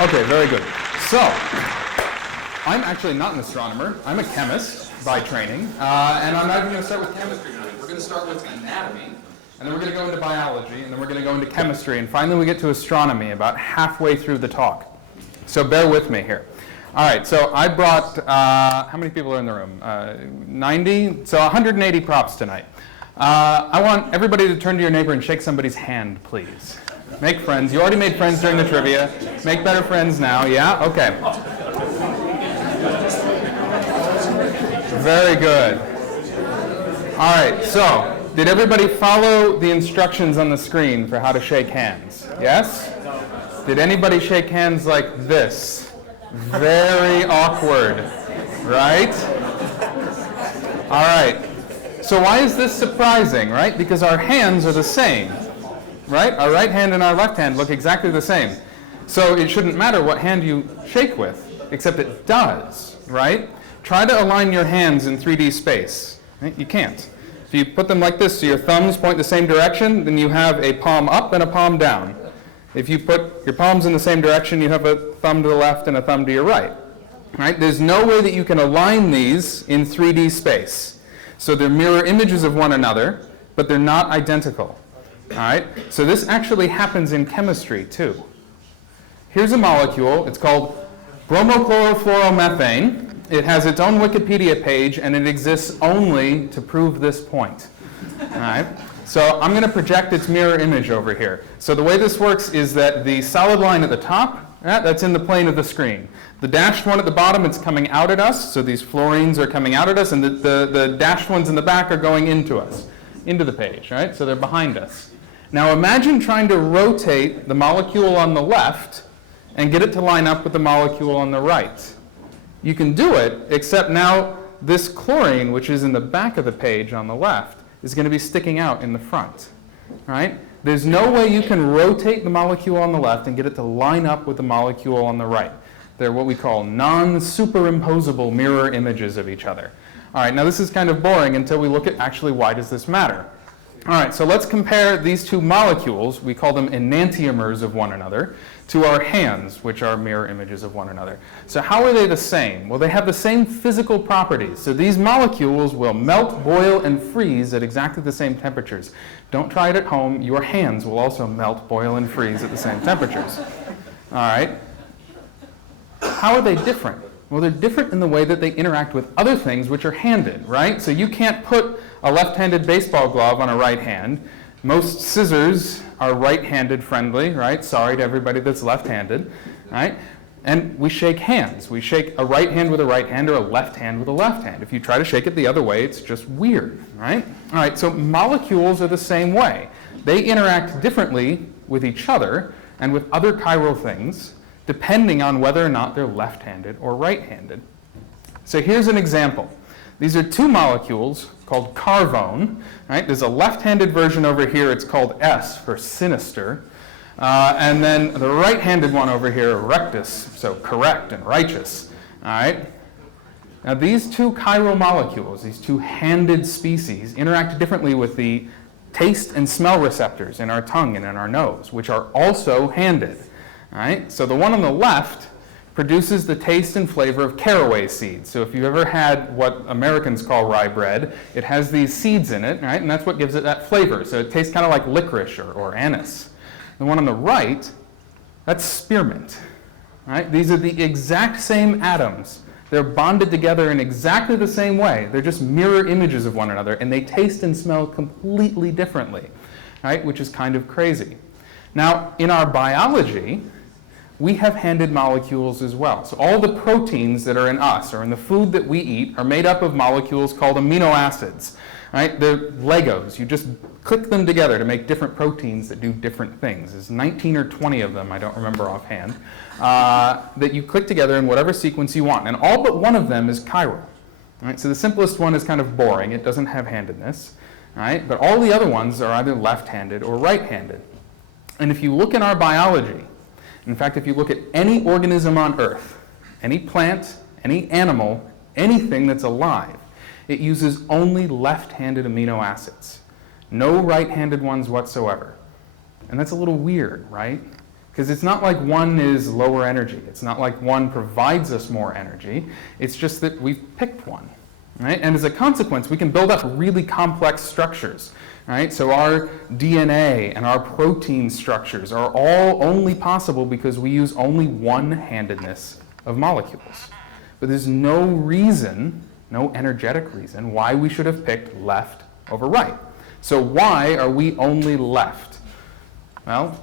Okay, very good. So, I'm actually not an astronomer. I'm a chemist by training, and I'm not even going to start with chemistry tonight. We're going to start with anatomy, and then we're going to go into biology, and then we're going to go into chemistry, and finally we get to astronomy about halfway through the talk. So bear with me here. All right, so I brought, how many people are in the room? 90? So 180 props tonight. I want everybody to turn to your neighbor and shake somebody's hand, please. Make friends. You already made friends during the trivia. Make better friends now. Yeah? Okay. Very good. All right, so did everybody follow the instructions on the screen for how to shake hands? Yes? Did anybody shake hands like this? Very awkward, right? All right. So why is this surprising, right? Because our hands are the same, right? Our right hand and our left hand look exactly the same. So it shouldn't matter what hand you shake with, except it does, right? Try to align your hands in 3D space. Right? You can't. If you put them like this so your thumbs point the same direction, then you have a palm up and a palm down. If you put your palms in the same direction, you have a thumb to the left and a thumb to your right. Right? There's no way that you can align these in 3D space. So they're mirror images of one another, but they're not identical. All right? So this actually happens in chemistry, too. Here's a molecule. It's called bromochlorofluoromethane. It has its own Wikipedia page, and it exists only to prove this point. All right? So I'm going to project its mirror image over here. So the way this works is that the solid line at the top, that's in the plane of the screen. The dashed one at the bottom, it's coming out at us. So these fluorines are coming out at us, and the dashed ones in the back are going into us, into the page, right? So they're behind us. Now imagine trying to rotate the molecule on the left and get it to line up with the molecule on the right. You can do it, except now this chlorine, which is in the back of the page on the left, is going to be sticking out in the front, right? There's no way you can rotate the molecule on the left and get it to line up with the molecule on the right. They're what we call non-superimposable mirror images of each other. All right, now this is kind of boring until we look at actually why does this matter. All right, so let's compare these two molecules, we call them enantiomers of one another, to our hands, which are mirror images of one another. So how are they the same? Well, they have the same physical properties. So these molecules will melt, boil, and freeze at exactly the same temperatures. Don't try it at home. Your hands will also melt, boil, and freeze at the same temperatures. All right. How are they different? Well, they're different in the way that they interact with other things which are handed, right? So you can't put a left-handed baseball glove on a right hand. Most scissors are right-handed friendly, right? Sorry to everybody that's left-handed, right? And we shake hands. We shake a right hand with a right hand or a left hand with a left hand. If you try to shake it the other way, it's just weird, right? All right, so molecules are the same way. They interact differently with each other and with other chiral things, depending on whether or not they're left-handed or right-handed. So here's an example. These are two molecules called carvone. Right? There's a left-handed version over here. It's called S for sinister. And then the right-handed one over here, rectus, so correct and righteous. All right? Now these two chiral molecules, these two handed species, interact differently with the taste and smell receptors in our tongue and in our nose, which are also handed. All right? So the one on the left produces the taste and flavor of caraway seeds. So if you've ever had what Americans call rye bread, it has these seeds in it, right? And that's what gives it that flavor. So it tastes kind of like licorice or anise. The one on the right, that's spearmint. Right? These are the exact same atoms. They're bonded together in exactly the same way. They're just mirror images of one another, and they taste and smell completely differently, right? Which is kind of crazy. Now, in our biology, we have handed molecules as well. So all the proteins that are in us or in the food that we eat are made up of molecules called amino acids. Right? They're Legos. You just click them together to make different proteins that do different things. There's 19 or 20 of them, I don't remember offhand, that you click together in whatever sequence you want. And all but one of them is chiral. Right? So the simplest one is kind of boring. It doesn't have handedness. Right? But all the other ones are either left-handed or right-handed. And if you look in our biology, in fact, if you look at any organism on Earth, any plant, any animal, anything that's alive, it uses only left-handed amino acids. No right-handed ones whatsoever. And that's a little weird, right? Because it's not like one is lower energy. It's not like one provides us more energy. It's just that we've picked one. Right? And as a consequence, we can build up really complex structures. Right? So our DNA and our protein structures are all only possible because we use only one-handedness of molecules. But there's no reason, no energetic reason, why we should have picked left over right. So why are we only left? Well,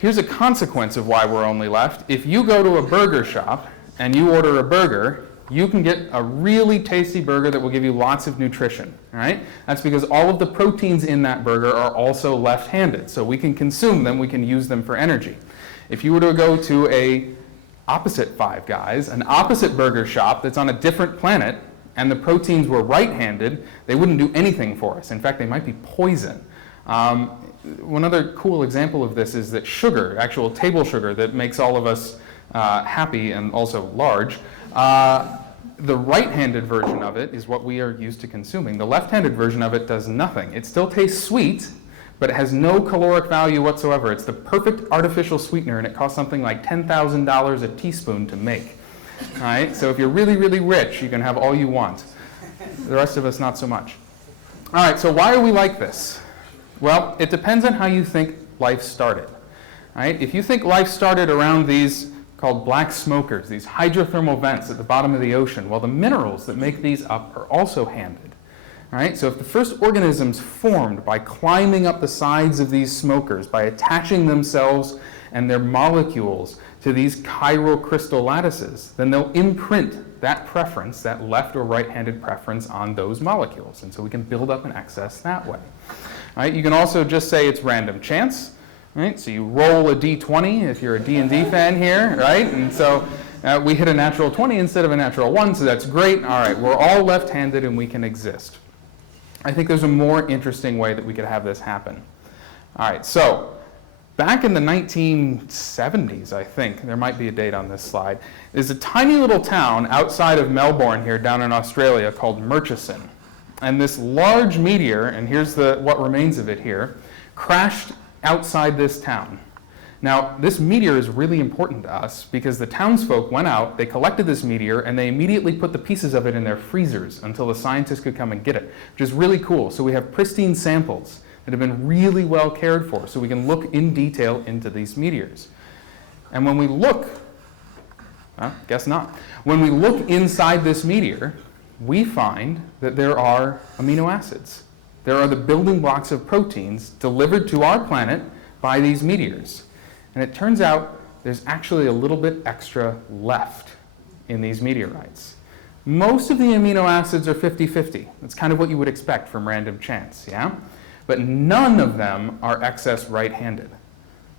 here's a consequence of why we're only left. If you go to a burger shop and you order a burger, you can get a really tasty burger that will give you lots of nutrition, right? That's because all of the proteins in that burger are also left-handed, so we can consume them, we can use them for energy. If you were to go to a opposite Five Guys, an opposite burger shop that's on a different planet, and the proteins were right-handed, they wouldn't do anything for us. In fact, they might be poison. One other cool example of this is that sugar, actual table sugar that makes all of us happy and also large, the right-handed version of it is what we are used to consuming. The left-handed version of it does nothing. It still tastes sweet, but it has no caloric value whatsoever. It's the perfect artificial sweetener, and it costs something like $10,000 a teaspoon to make. All right? So if you're really, really rich, you can have all you want. The rest of us, not so much. All right, so why are we like this? Well, it depends on how you think life started. All right? If you think life started around these called black smokers, these hydrothermal vents at the bottom of the ocean, well, the minerals that make these up are also handed. All right? So if the first organisms formed by climbing up the sides of these smokers, by attaching themselves and their molecules to these chiral crystal lattices, then they'll imprint that preference, that left or right-handed preference on those molecules. And so we can build up an excess that way. All right? You can also just say it's random chance. Right? So you roll a d20 if you're a D&D fan here, right? And so we hit a natural 20 instead of a natural 1, so that's great. All right, we're all left-handed and we can exist. I think there's a more interesting way that we could have this happen. All right, so back in the 1970s, I think, there might be a date on this slide, there's a tiny little town outside of Melbourne here down in Australia called Murchison. And this large meteor, and here's what remains of it here, crashed outside this town. Now, this meteor is really important to us because the townsfolk went out, they collected this meteor, and they immediately put the pieces of it in their freezers until the scientists could come and get it, which is really cool. So we have pristine samples that have been really well cared for, so we can look in detail into these meteors. And when we look, guess not, when we look inside this meteor, we find that there are amino acids. There are the building blocks of proteins delivered to our planet by these meteors. And it turns out there's actually a little bit extra left in these meteorites. Most of the amino acids are 50-50. That's kind of what you would expect from random chance, yeah? But none of them are excess right-handed,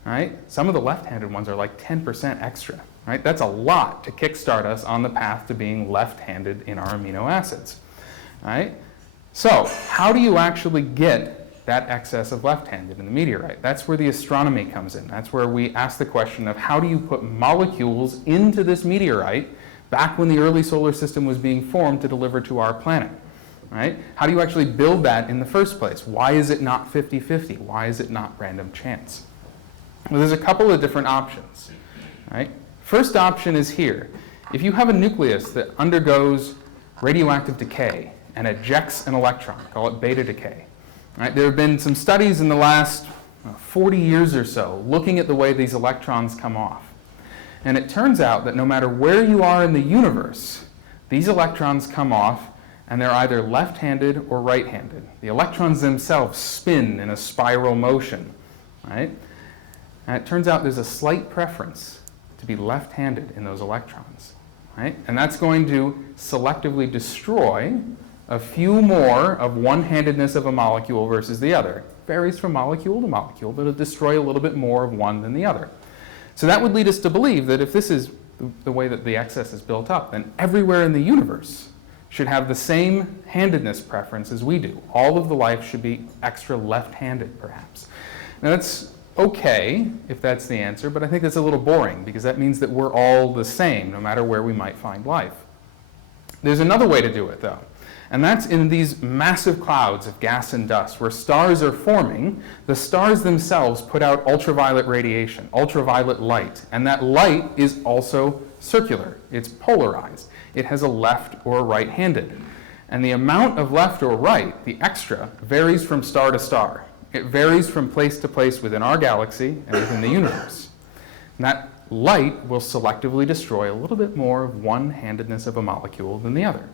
right? Some of the left-handed ones are like 10% extra, right? That's a lot to kickstart us on the path to being left-handed in our amino acids, right? So, how do you actually get that excess of left-handed in the meteorite? That's where the astronomy comes in. That's where we ask the question of how do you put molecules into this meteorite back when the early solar system was being formed to deliver to our planet, right? How do you actually build that in the first place? Why is it not 50-50? Why is it not random chance? Well, there's a couple of different options, right? First option is here. If you have a nucleus that undergoes radioactive decay, and ejects an electron, call it beta decay. Right? There have been some studies in the last 40 years or so looking at the way these electrons come off. And it turns out that no matter where you are in the universe, these electrons come off and they're either left-handed or right-handed. The electrons themselves spin in a spiral motion. Right? And it turns out there's a slight preference to be left-handed in those electrons. Right? And that's going to selectively destroy a few more of one-handedness of a molecule versus the other. It varies from molecule to molecule, but it'll destroy a little bit more of one than the other. So that would lead us to believe that if this is the way that the excess is built up, then everywhere in the universe should have the same handedness preference as we do. All of the life should be extra left-handed, perhaps. Now that's okay if that's the answer, but I think that's a little boring because that means that we're all the same, no matter where we might find life. There's another way to do it, though. And that's in these massive clouds of gas and dust where stars are forming. The stars themselves put out ultraviolet radiation, ultraviolet light, and that light is also circular. It's polarized. It has a left or right-handed. And the amount of left or right, the extra, varies from star to star. It varies from place to place within our galaxy and within the universe. And that light will selectively destroy a little bit more of one-handedness of a molecule than the other.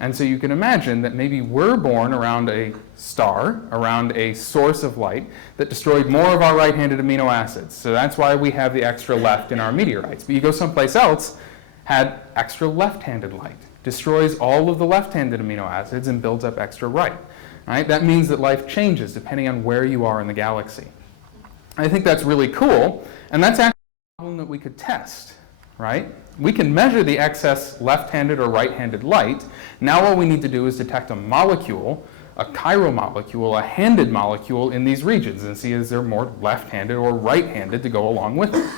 And so you can imagine that maybe we're born around a star, around a source of light that destroyed more of our right-handed amino acids. So that's why we have the extra left in our meteorites. But you go someplace else, had extra left-handed light, destroys all of the left-handed amino acids and builds up extra right. Right? That means that life changes depending on where you are in the galaxy. I think that's really cool, and that's actually a problem that we could test. Right? We can measure the excess left-handed or right-handed light. Now all we need to do is detect a molecule, a chiromolecule, a handed molecule in these regions and see is there more left-handed or right-handed to go along with it.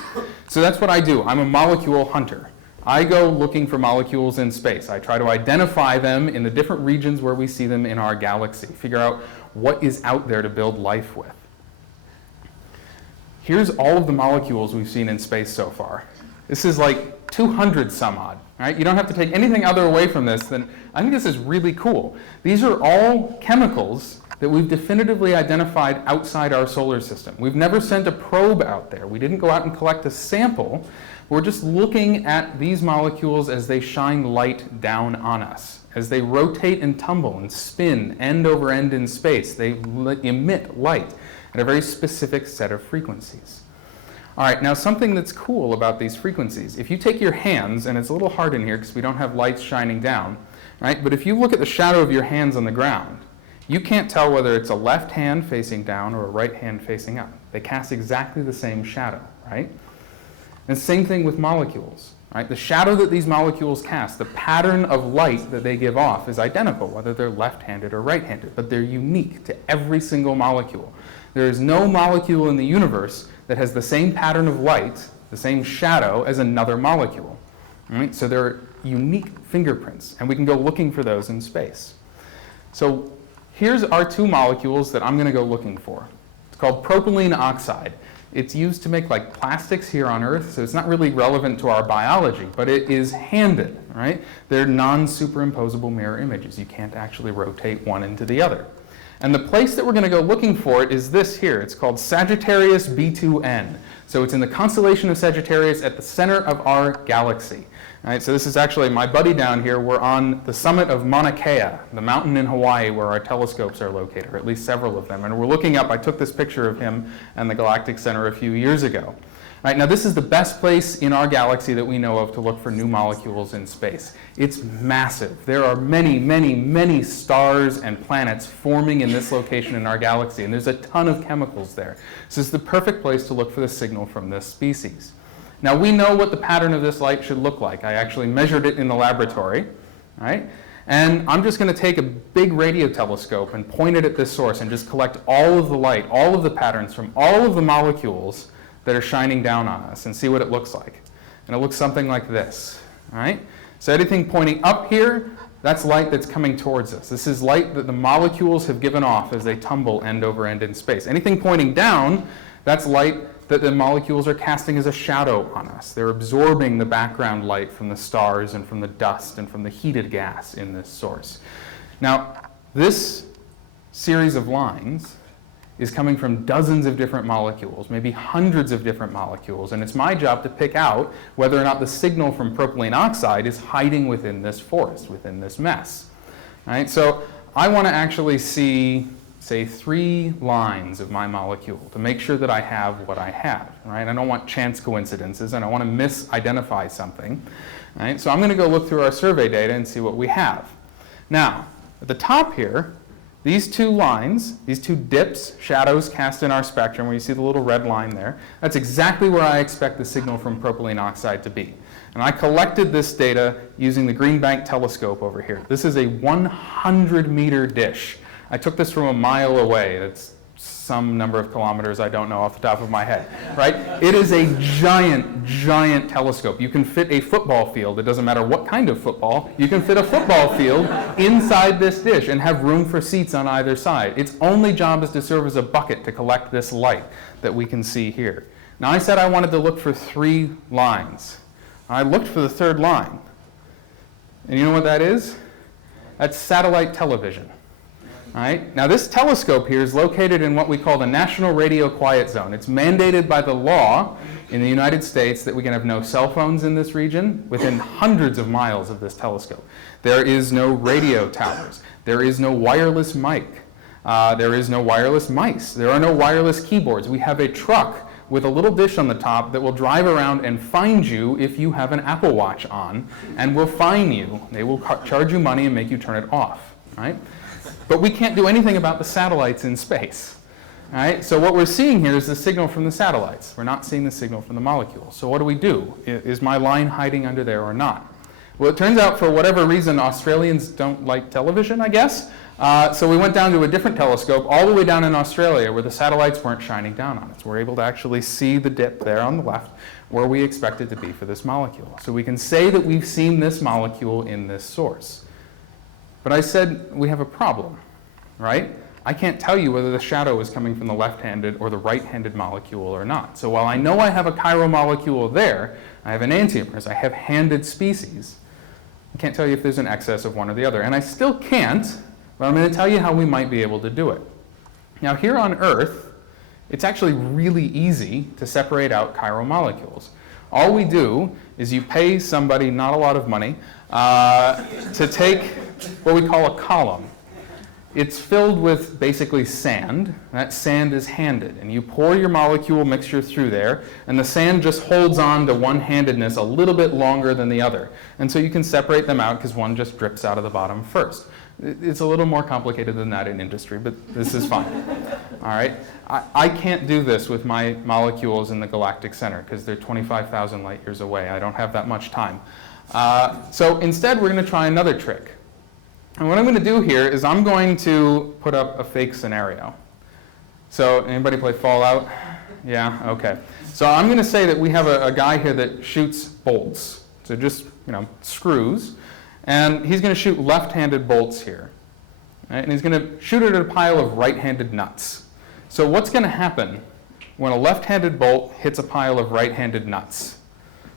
So that's what I do. I'm a molecule hunter. I go looking for molecules in space. I try to identify them in the different regions where we see them in our galaxy, figure out what is out there to build life with. Here's all of the molecules we've seen in space so far. This is like 200 some odd, right? You don't have to take anything other away from this than, I think this is really cool. These are all chemicals that we've definitively identified outside our solar system. We've never sent a probe out there. We didn't go out and collect a sample. We're just looking at these molecules as they shine light down on us. As they rotate and tumble and spin end over end in space, they emit light at a very specific set of frequencies. All right, now something that's cool about these frequencies, if you take your hands, and it's a little hard in here because we don't have lights shining down, right? But if you look at the shadow of your hands on the ground, you can't tell whether it's a left hand facing down or a right hand facing up. They cast exactly the same shadow, right? And same thing with molecules, right? The shadow that these molecules cast, the pattern of light that they give off is identical, whether they're left-handed or right-handed, but they're unique to every single molecule. There is no molecule in the universe that has the same pattern of light, the same shadow as another molecule. Right? So they're unique fingerprints, and we can go looking for those in space. So here's our two molecules that I'm going to go looking for. It's called propylene oxide. It's used to make like plastics here on Earth, so it's not really relevant to our biology, but it is handed, right? They're non-superimposable mirror images. You can't actually rotate one into the other. And the place that we're going to go looking for it is this here. It's called Sagittarius B2N. So it's in the constellation of Sagittarius at the center of our galaxy. All right, so this is actually my buddy down here. We're on the summit of Mauna Kea, the mountain in Hawaii where our telescopes are located, or at least several of them. And we're looking up, I took this picture of him and the Galactic Center a few years ago. All right, now this is the best place in our galaxy that we know of to look for new molecules in space. It's massive. There are many, many, many stars and planets forming in this location in our galaxy, and there's a ton of chemicals there. So it's the perfect place to look for the signal from this species. Now we know what the pattern of this light should look like. I actually measured it in the laboratory, right? And I'm just going to take a big radio telescope and point it at this source and just collect all of the light, all of the patterns from all of the molecules that are shining down on us and see what it looks like. And it looks something like this, all right? So anything pointing up here, that's light that's coming towards us. This is light that the molecules have given off as they tumble end over end in space. Anything pointing down, that's light that the molecules are casting as a shadow on us. They're absorbing the background light from the stars and from the dust and from the heated gas in this source. Now, this series of lines is coming from dozens of different molecules, maybe hundreds of different molecules, and it's my job to pick out whether or not the signal from propylene oxide is hiding within this forest, within this mess. All right, so I want to actually see, say, 3 lines of my molecule to make sure that I have what I have. Right? I don't want chance coincidences, and I want to misidentify something. Right? So I'm going to go look through our survey data and see what we have. Now, at the top here, these 2 lines, these 2 dips, shadows cast in our spectrum, where you see the little red line there, that's exactly where I expect the signal from propylene oxide to be. And I collected this data using the Green Bank telescope over here. This is a 100-meter dish. I took this from a mile away. It's some number of kilometers I don't know off the top of my head, right? It is a giant, giant telescope. You can fit a football field. It doesn't matter what kind of football. You can fit a football field inside this dish and have room for seats on either side. Its only job is to serve as a bucket to collect this light that we can see here. Now, I said I wanted to look for 3 lines. I looked for the 3rd line. And you know what that is? That's satellite television. All right? Now, this telescope here is located in what we call the National Radio Quiet Zone. It's mandated by the law in the United States that we can have no cell phones in this region within hundreds of miles of this telescope. There is no radio towers. There is no wireless mic. There is no wireless mice. There are no wireless keyboards. We have a truck with a little dish on the top that will drive around and find you if you have an Apple Watch on, and will fine you. They will charge you money and make you turn it off. Right? But we can't do anything about the satellites in space. All right? So what we're seeing here is the signal from the satellites. We're not seeing the signal from the molecules. So what do? Is my line hiding under there or not? Well, it turns out for whatever reason, Australians don't like television, I guess. So we went down to a different telescope all the way down in Australia where the satellites weren't shining down on it. So we're able to actually see the dip there on the left where we expect it to be for this molecule. So we can say that we've seen this molecule in this source. But I said we have a problem, right? I can't tell you whether the shadow is coming from the left-handed or the right-handed molecule or not. So while I know I have a chiral molecule there, I have enantiomers, I have handed species, I can't tell you if there's an excess of one or the other. And I still can't, but I'm going to tell you how we might be able to do it. Now, here on Earth, it's actually really easy to separate out chiral molecules. All we do is you pay somebody not a lot of money to take what we call a column. It's filled with basically sand. That sand is handed, and you pour your molecule mixture through there, and the sand just holds on to one-handedness a little bit longer than the other. And so you can separate them out because one just drips out of the bottom first. It's a little more complicated than that in industry, but this is fine. All right? I can't do this with my molecules in the galactic center because they're 25,000 light years away. I don't have that much time. So instead, we're going to try another trick. And what I'm going to do here is I'm going to put up a fake scenario. So anybody play Fallout? Yeah? Okay. So I'm going to say that we have a guy here that shoots bolts. So just, screws. And he's going to shoot left-handed bolts here. Right? And he's going to shoot it at a pile of right-handed nuts. So what's going to happen when a left-handed bolt hits a pile of right-handed nuts?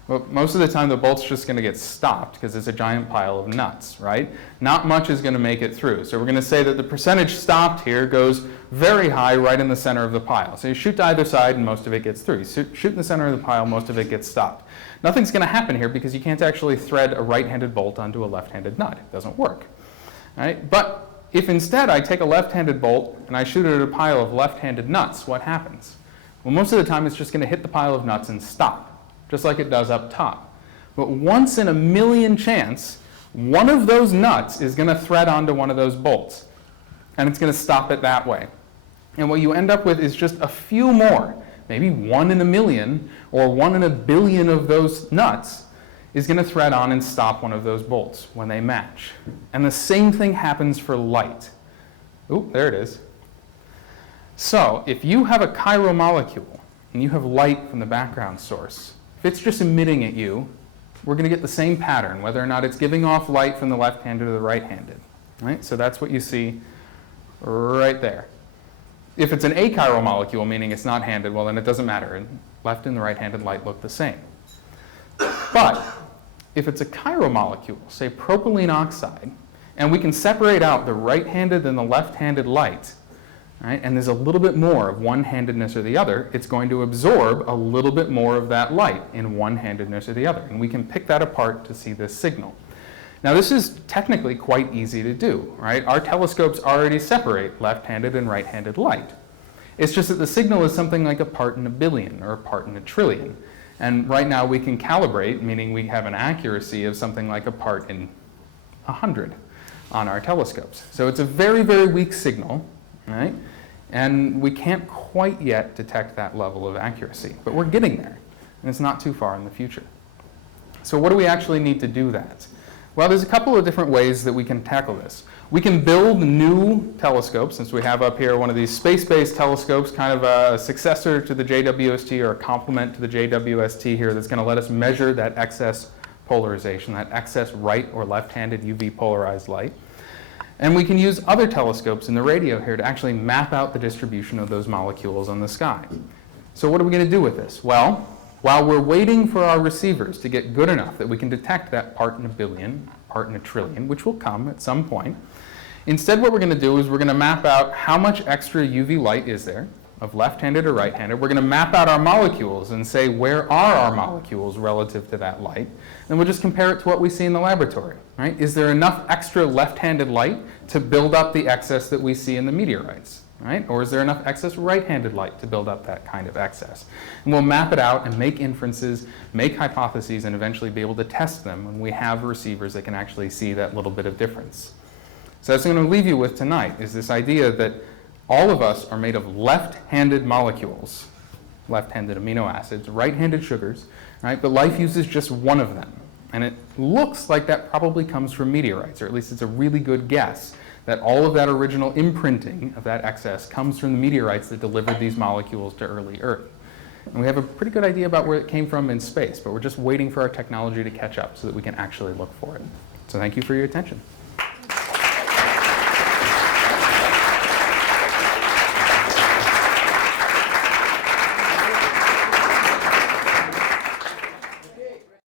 Well, most of the time the bolt's just going to get stopped because it's a giant pile of nuts, right? Not much is going to make it through. So we're going to say that the percentage stopped here goes very high right in the center of the pile. So you shoot to either side and most of it gets through. You shoot in the center of the pile, most of it gets stopped. Nothing's going to happen here because you can't actually thread a right-handed bolt onto a left-handed nut. It doesn't work. Right? But if instead I take a left-handed bolt and I shoot it at a pile of left-handed nuts, what happens? Well, most of the time it's just going to hit the pile of nuts and stop, just like it does up top. But once in a million chance, one of those nuts is going to thread onto one of those bolts, and it's going to stop it that way. And what you end up with is just a few more, maybe 1 in a million or 1 in a billion of those nuts is going to thread on and stop one of those bolts when they match. And the same thing happens for light. Ooh, there it is. So if you have a chiral molecule and you have light from the background source, if it's just emitting at you, we're going to get the same pattern, whether or not it's giving off light from the left-handed or the right-handed. Right? So that's what you see right there. If it's an achiral molecule, meaning it's not handed, well, then it doesn't matter. Left and the right-handed light look the same. But if it's a chiral molecule, say propylene oxide, and we can separate out the right-handed and the left-handed light, right, and there's a little bit more of one-handedness or the other, it's going to absorb a little bit more of that light in one-handedness or the other. And we can pick that apart to see this signal. Now, this is technically quite easy to do, right? Our telescopes already separate left-handed and right-handed light. It's just that the signal is something like a part in a billion or a part in a trillion. And right now we can calibrate, meaning we have an accuracy of something like a part in 100 on our telescopes. So it's a very, very weak signal, right? And we can't quite yet detect that level of accuracy, but we're getting there, and it's not too far in the future. So what do we actually need to do that? Well, there's a couple of different ways that we can tackle this. We can build new telescopes, since we have up here one of these space-based telescopes, kind of a successor to the JWST or a complement to the JWST here, that's going to let us measure that excess polarization, that excess right or left-handed UV polarized light. And we can use other telescopes in the radio here to actually map out the distribution of those molecules on the sky. So what are we going to do with this? Well, while we're waiting for our receivers to get good enough that we can detect that part in a billion, part in a trillion, which will come at some point, instead what we're going to do is we're going to map out how much extra UV light is there, of left-handed or right-handed. We're going to map out our molecules and say, where are our molecules relative to that light? And we'll just compare it to what we see in the laboratory, right? Is there enough extra left-handed light to build up the excess that we see in the meteorites, right? Or is there enough excess right-handed light to build up that kind of excess? And we'll map it out and make inferences, make hypotheses, and eventually be able to test them when we have receivers that can actually see that little bit of difference. So that's what I'm going to leave you with tonight, is this idea that all of us are made of left-handed molecules, left-handed amino acids, right-handed sugars, right? But life uses just one of them. And it looks like that probably comes from meteorites, or at least it's a really good guess that all of that original imprinting of that excess comes from the meteorites that delivered these molecules to early Earth. And we have a pretty good idea about where it came from in space, but we're just waiting for our technology to catch up so that we can actually look for it. So thank you for your attention.